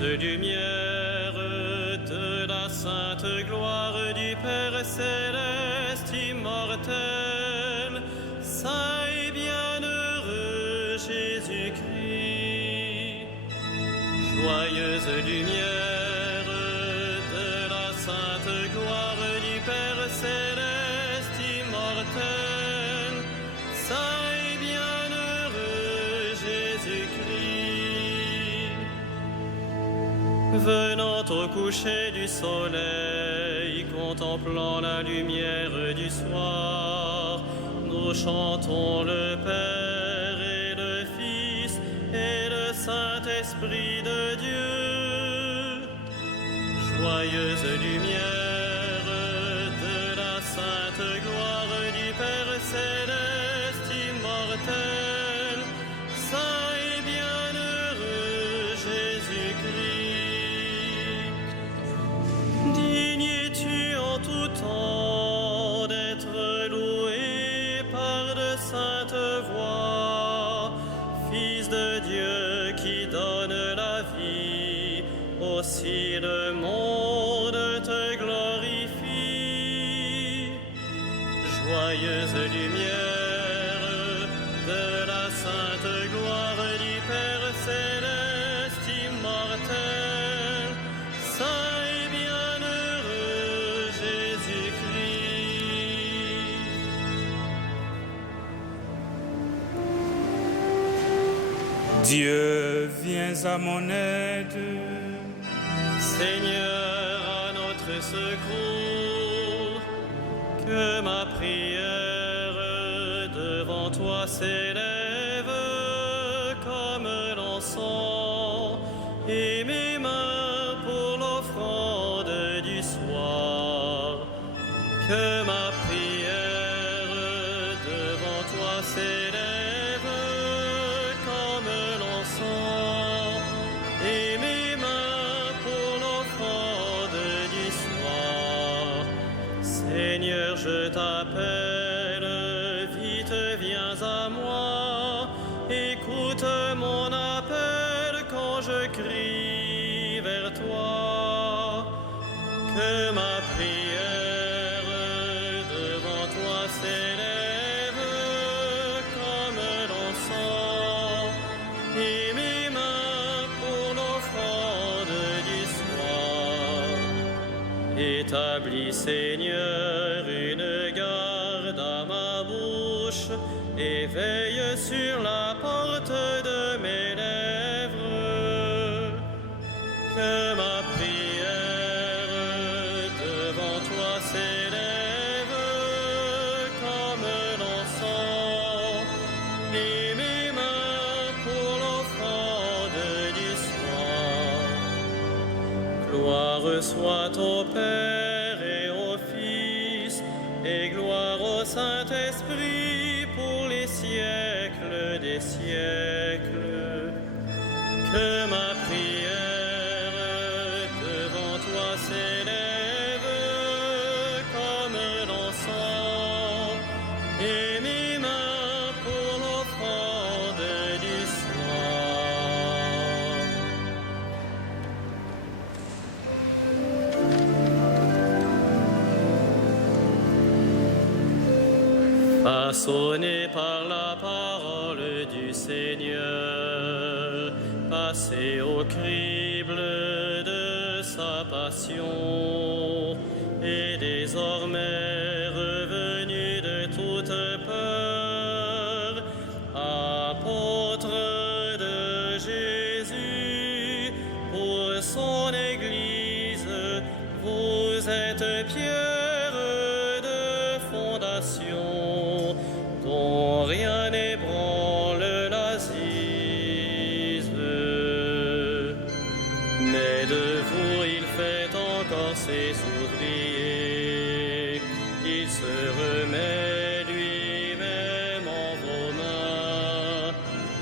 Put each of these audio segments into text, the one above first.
Joyeuse lumière de la sainte gloire du Père céleste immortel, saint et bienheureux Jésus-Christ. Joyeuse lumière de la sainte gloire du Père céleste immortel, saint et bienheureux Jésus-Christ. Venant au coucher du soleil, contemplant la lumière du soir, nous chantons le Père et le Fils et le Saint-Esprit de Dieu. Joyeuse lumière de la sainte gloire du Père céleste immortel, saint et bienheureux Jésus-Christ. Digne es-tu en tout temps d'être loué par de saintes voix, Fils de Dieu qui donne la vie, aussi le monde te glorifie. Joyeuse lumière de la sainte gloire du Père céleste immortel, saint et bienheureux Jésus-Christ. Dieu, viens à mon aide. Seigneur, à notre secours, que ma prière devant toi s'élève comme l'encens et mes mains pour l'offrande du soir. Que ma prière devant toi s'élève comme l'encens et mes mains pour l'offrande du soir. Seigneur, je t'appelle, vite viens à moi, écoute mon appel quand je crie vers toi. Que ma prière devant toi s'élève comme l'encens et mes mains pour l'offrande du soir. Établis, Seigneur, une garde à ma bouche et veille sur la porte de mes lèvres. Que ma prière devant toi s'élève comme l'encens et mes mains pour l'offrande du soir. Gloire soit au Père et au Fils et gloire au Saint-Esprit pour les siècles des siècles. Que ma prière devant toi s'élève comme l'encens et mes mains pour l'offrande du soir. Façonné par la parole du Seigneur, passé au crible de sa passion, et désormais revenu de toute peur, apôtre de Jésus, pour son Église, vous êtes pierre de fondation, dont rien n'ébranle l'azise. Mais de vous il fait encore ses ouvriers, il se remet lui-même en vos mains,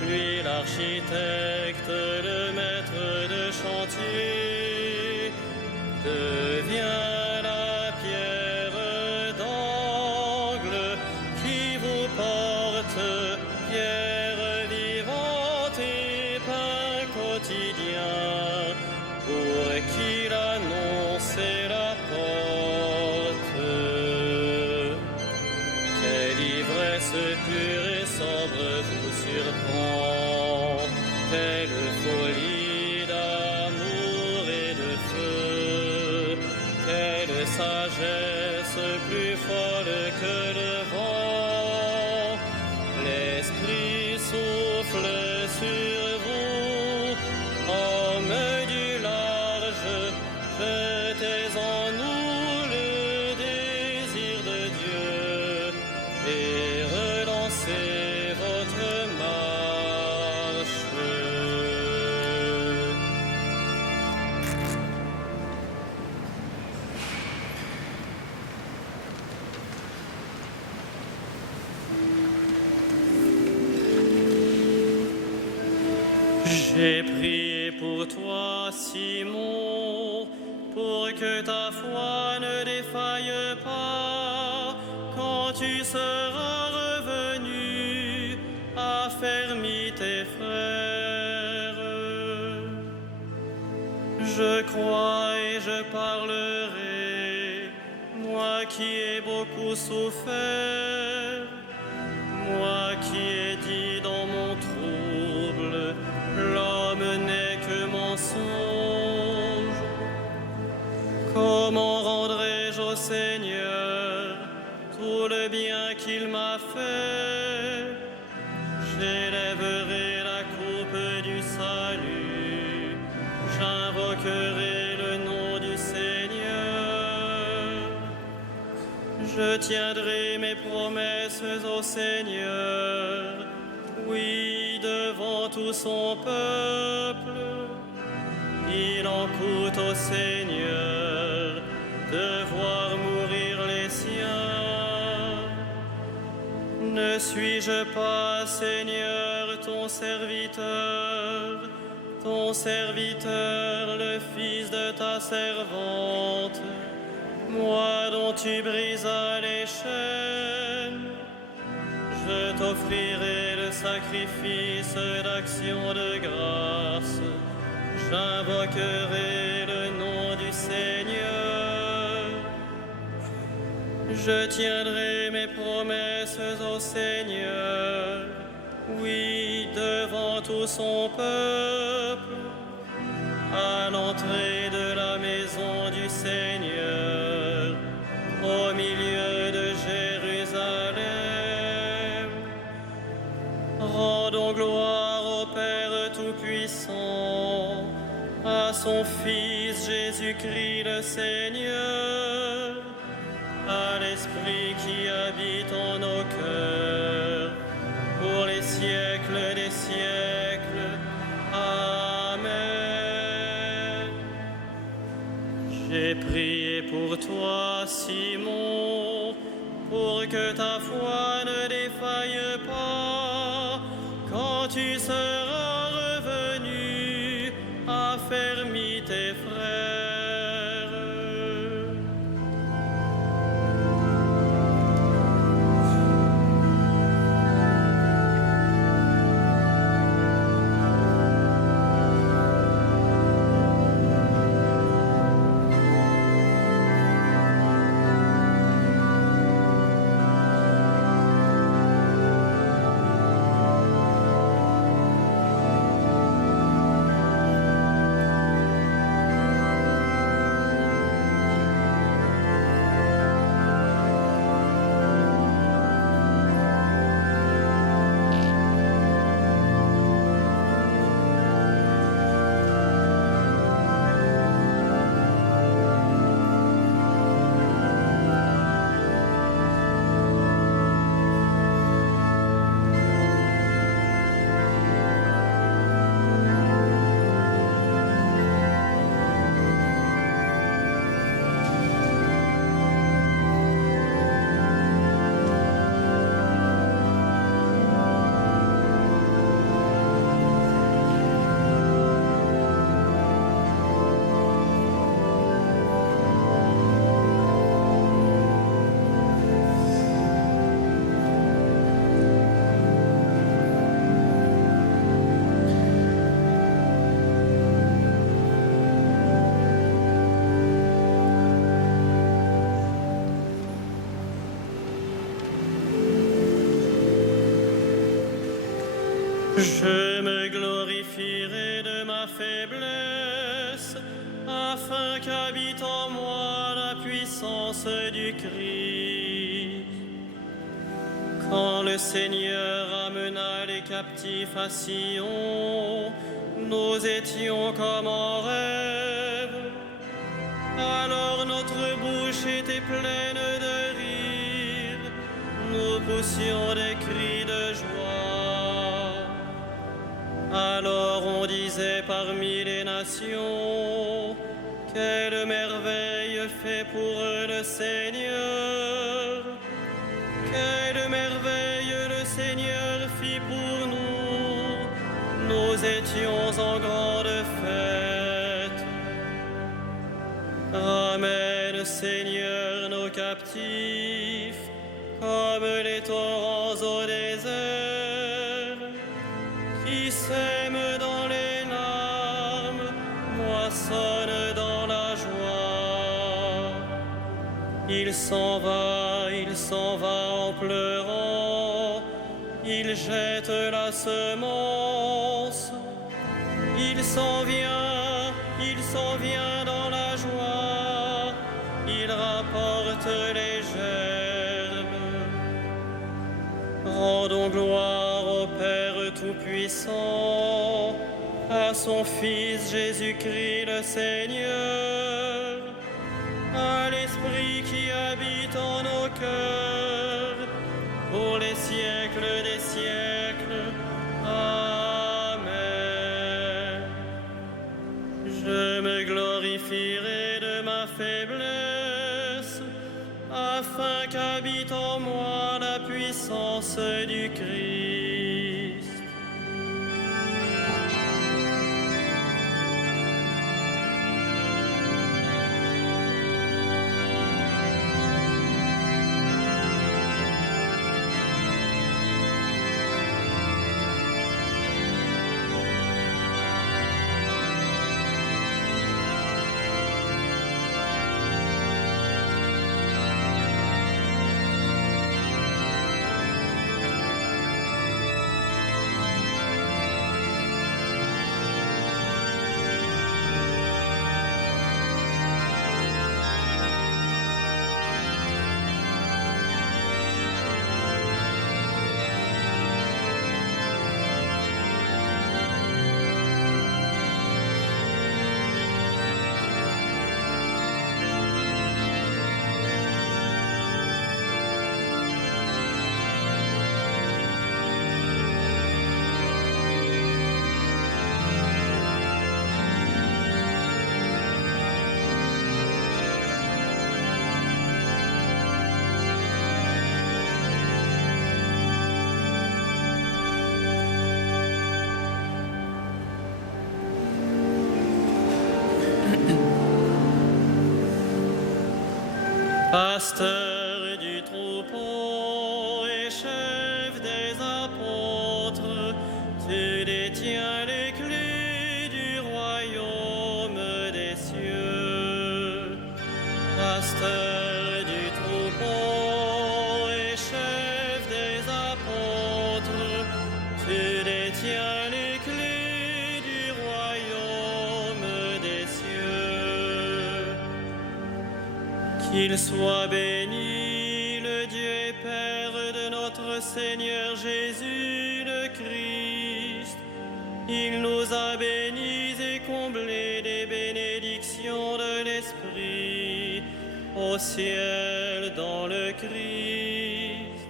lui l'architecte, le maître de chantier, devient la pierre d'angle qui vous porte, pierre vivante et pain quotidien, pour qui l'annonce et la porte. Quelle ivresse pure et sobre vous surprend, telle folie d'amour et de feu, telle sagesse plus folle que le vent. L'Esprit souffle sur vous, hommes du large, jetez en nous le désir de Dieu et relancez votre marche. J'ai prié pour toi, Simon, pour que ta foi ne défaille pas quand tu seras revenu, affermis tes frères. Je crois et je parlerai, moi qui ai beaucoup souffert, moi qui ai dit dans mon trouble, l'homme n'est que mensonge. Comment rendrai-je au Seigneur tout le bien qu'il m'a fait? J'élèverai la coupe du salut, j'invoquerai le nom du Seigneur. Je tiendrai mes promesses au Seigneur, oui, devant tout son peuple. Il en coûte au Seigneur de voir mourir les siens. Ne suis-je pas, Seigneur, ton serviteur, le fils de ta servante, moi dont tu brisas les chaînes? Je t'offrirai le sacrifice d'action de grâce, j'invoquerai le nom du Seigneur. Je tiendrai mes promesses au Seigneur, oui, devant tout son peuple, à l'entrée de la maison du Seigneur, au milieu de Jérusalem. Rendons gloire au Père Tout-Puissant, à son Fils Jésus-Christ le Seigneur, à l'Esprit qui habite en nos cœurs, pour les siècles des siècles. Amen. J'ai prié pour toi, Simon, pour que ta foi ne défaille pas quand tu seras revenu, affermis tes frères. Je me glorifierai de ma faiblesse, afin qu'habite en moi la puissance du Christ. Quand le Seigneur amena les captifs à Sion, nous étions comme en rêve. Alors notre bouche était pleine de rire, nous poussions des cris de joie. Alors on disait parmi les nations, quelle merveille fait pour eux le Seigneur! Quelle merveille le Seigneur fit pour nous! Nous étions en grande fête. Ramène, Seigneur, nos captifs, comme les torrents au désert, qui sèment dans les larmes, moissonnent dans la joie. Il s'en va en pleurant, il jette la semence, il s'en vient dans la joie, il rapporte les gerbes. Rendons gloire au Père Tout-Puissant, à son Fils Jésus-Christ le Seigneur, à l'Esprit qui habite en nos cœurs, pour les siècles des siècles. Amen. Je me glorifierai de ma faiblesse, afin qu'habite en moi la puissance du Christ. Pasteur du troupeau et chef des apôtres, tu détiens les clés du royaume des cieux. Pasteur du troupeau et chef des apôtres, tu détiens les clés du royaume des cieux. Qu'il soit béni le Dieu et Père de notre Seigneur Jésus le Christ. Il nous a bénis et comblés des bénédictions de l'Esprit au ciel dans le Christ.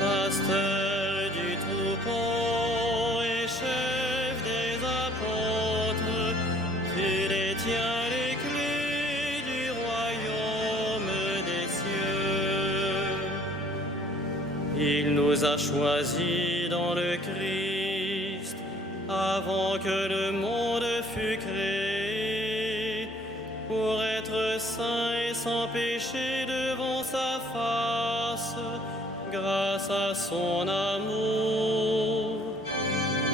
Pasteur du troupeau et chef des apôtres, tu détiens les clés du royaume des cieux. Il nous a choisis dans le Christ avant que le monde fût créé, pour être saints et sans péché devant sa face, grâce à son amour.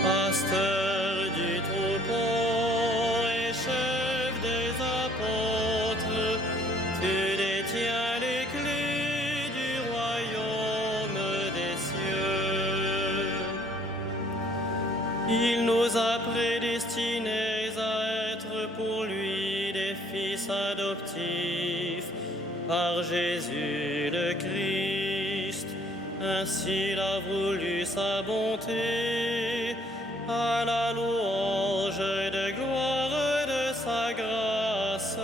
Pasteur du troupeau et chef des apôtres, tu détiens les clés du royaume des cieux. a prédestinés à être pour lui des fils adoptifs par Jésus le Christ. Ainsi il a voulu sa bonté, à la louange de gloire de sa grâce,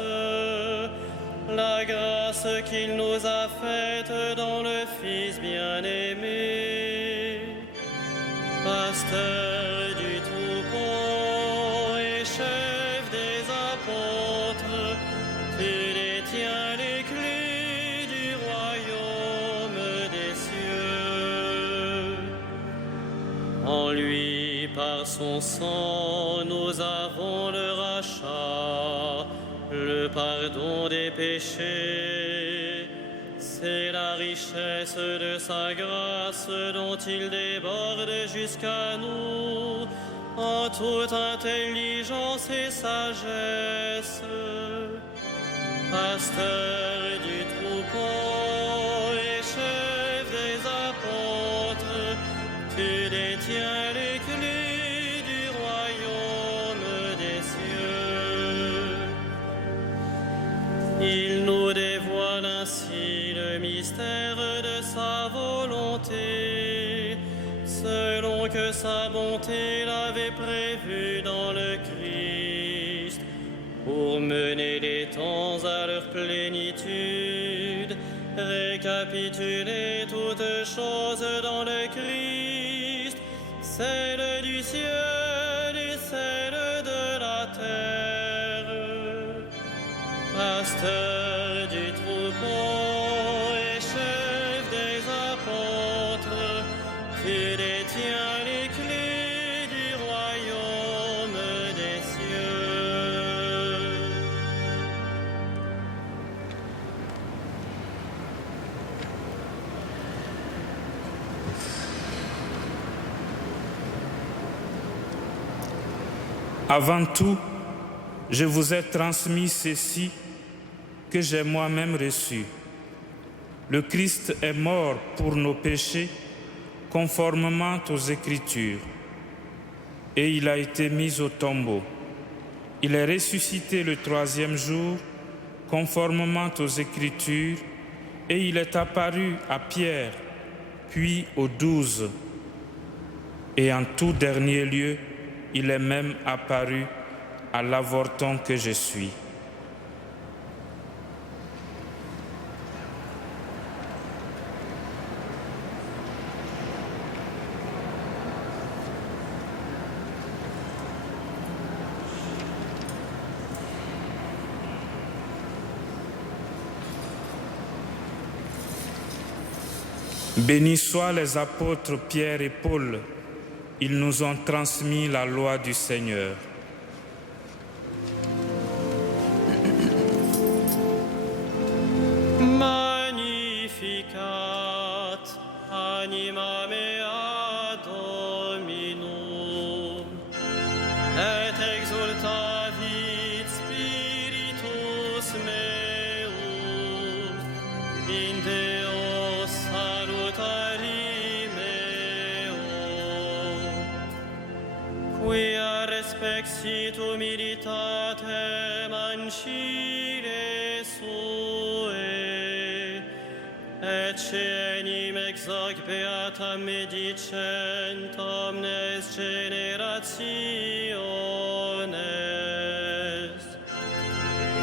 la grâce qu'il nous a faite dans le Fils bien-aimé. Pasteur du troupeau et chef des apôtres, tu détiens les clés du royaume des cieux. En lui, par son sang, nous avons le rachat, le pardon des péchés. C'est la richesse de sa grâce dont il déborde jusqu'à nous en toute intelligence et sagesse. Pasteur du troupeau et chef des apôtres, tu détiens les clés du royaume des cieux. Il nous dévoile ainsi le mystère de sa volonté, selon que sa bonté l'avait prévu dans le Christ, pour mener les temps à leur plénitude, récapituler toutes choses dans le Christ, celle du ciel et celle de la terre. Pasteur du troupeau et chef des apôtres, tu détiens les clés du royaume des cieux. Avant tout, je vous ai transmis ceci que j'ai moi-même reçu. Le Christ est mort pour nos péchés, conformément aux Écritures, et il a été mis au tombeau. Il est ressuscité le troisième jour, conformément aux Écritures, et il est apparu à Pierre, puis aux 12. Et en tout dernier lieu, il est même apparu à l'avorton que je suis. Bénis soient les apôtres Pierre et Paul, ils nous ont transmis la loi du Seigneur. Magnificat anima mea Dominum, et exultavit spiritus meus, in Deo salutari meo, quia respexit humilitatem ancile sue, et cenim ex hoc beatam medicent omnes generationes,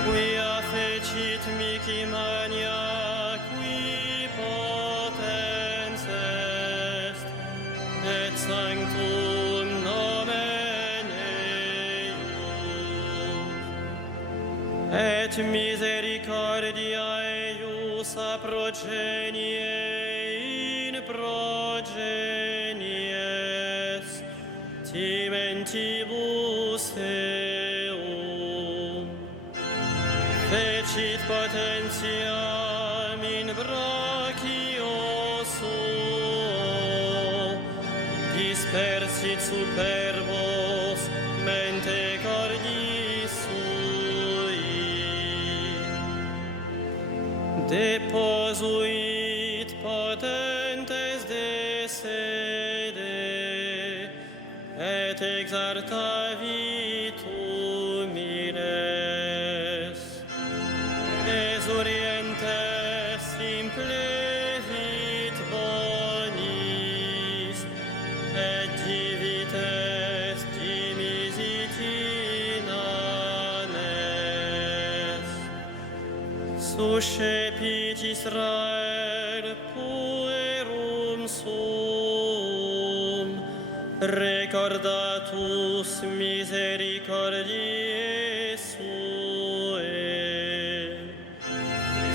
quia fecit mihi mania, qui potens est, et sanctum nomen eius, et misericordia eius a progenie in progenies, timentibus eum, fecit potentiam in brachio suo, dispersit superbos mente cordi sui, deposuit potentes de sede, et exaltat Suscepit Israel puerum sum, recordatus misericordiae suae,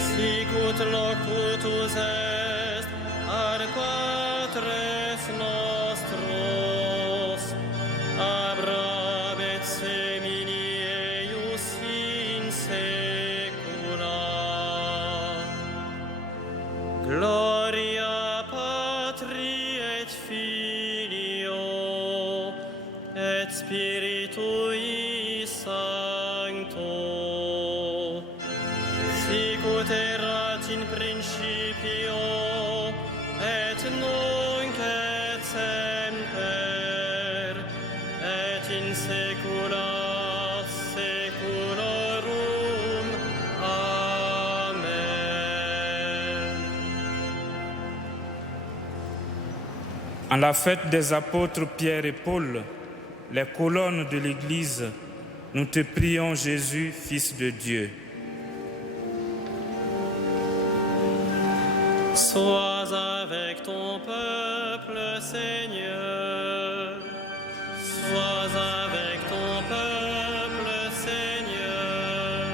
sic ut locutus est ad patres nostros, Abraham et semini eius in saecula. Gloria Patri et Filio et Spiritui Sancto, sic ut erat in principio et nunc et semper et in saecula saeculorum. Amen. En la fête des apôtres Pierre et Paul, les colonnes de l'Église, nous te prions Jésus, Fils de Dieu. Sois avec ton peuple, Seigneur. Sois avec ton peuple, Seigneur.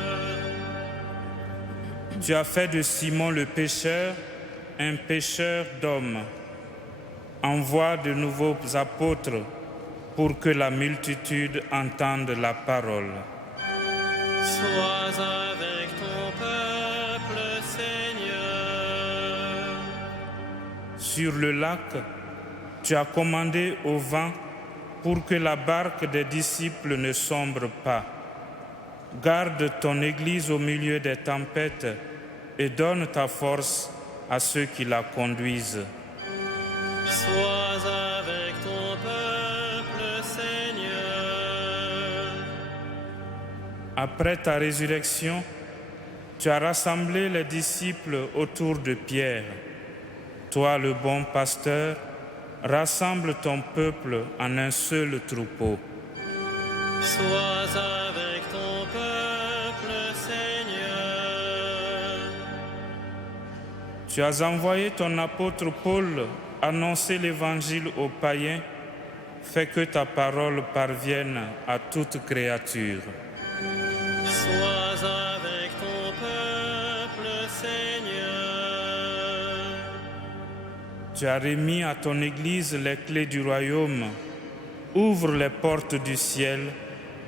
Tu as fait de Simon le pécheur un pêcheur d'hommes. Envoie de nouveaux apôtres pour que la multitude entende la parole. Sois avec ton peuple, Seigneur. Sur le lac, tu as commandé au vent pour que la barque des disciples ne sombre pas. Garde ton Église au milieu des tempêtes et donne ta force à ceux qui la conduisent. Sois avec ton peuple, Seigneur. Après ta résurrection, tu as rassemblé les disciples autour de Pierre. Toi, le bon pasteur, rassemble ton peuple en un seul troupeau. Sois avec ton peuple, Seigneur. Tu as envoyé ton apôtre Paul annoncer l'évangile aux païens. Fais que ta parole parvienne à toute créature. Sois avec ton peuple, Seigneur. Tu as remis à ton Église les clés du royaume. Ouvre les portes du ciel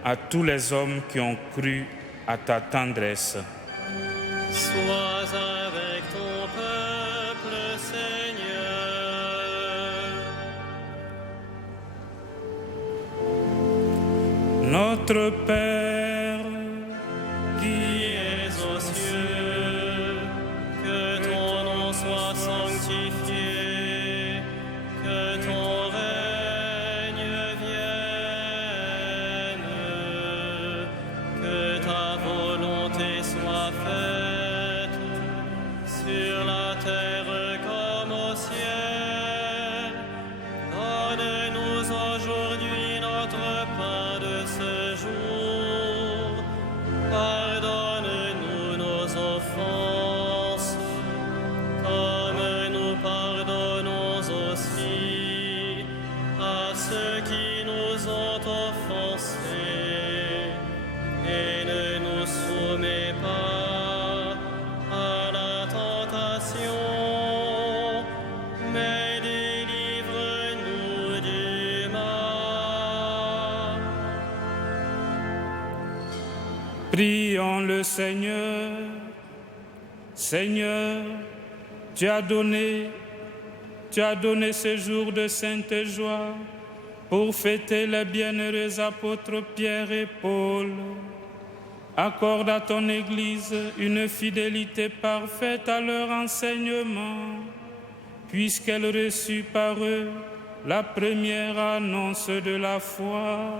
à tous les hommes qui ont cru à ta tendresse. Sois avec ton peuple, Seigneur. Notre Père, Qui es aux cieux, que ton nom soit sanctifié, que ton règne vienne, que ta volonté soit faite sur la terre comme au ciel. Donne-nous aujourd'hui notre pain de ce jour. Pardonne-nous nos offenses, comme nous pardonnons aussi à ceux qui nous ont offensés. Et ne nous soumets pas à la tentation, mais délivre-nous du mal. prions le Seigneur. Seigneur, tu as donné ce jour de sainte joie pour fêter les bienheureux apôtres Pierre et Paul. Accorde à ton Église une fidélité parfaite à leur enseignement, puisqu'elle reçut par eux la première annonce de la foi.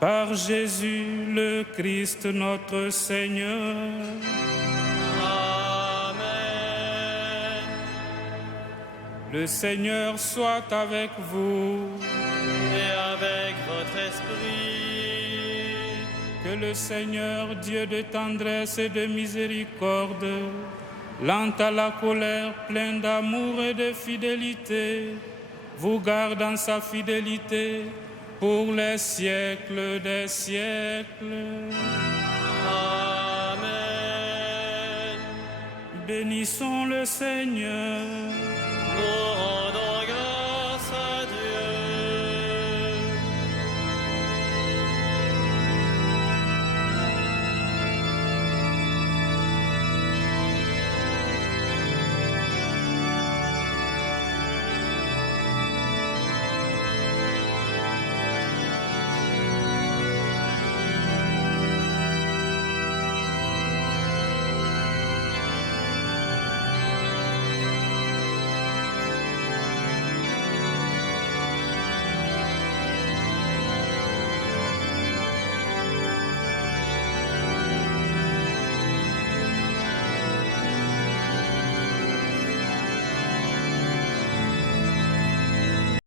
Par Jésus le Christ notre Seigneur. Amen. Le Seigneur soit avec vous. Et avec votre esprit, Que Que le Seigneur, Dieu de tendresse et de miséricorde, lent à la colère, plein d'amour et de fidélité, vous garde en sa fidélité pour les siècles des siècles. Amen. Bénissons le Seigneur. Nous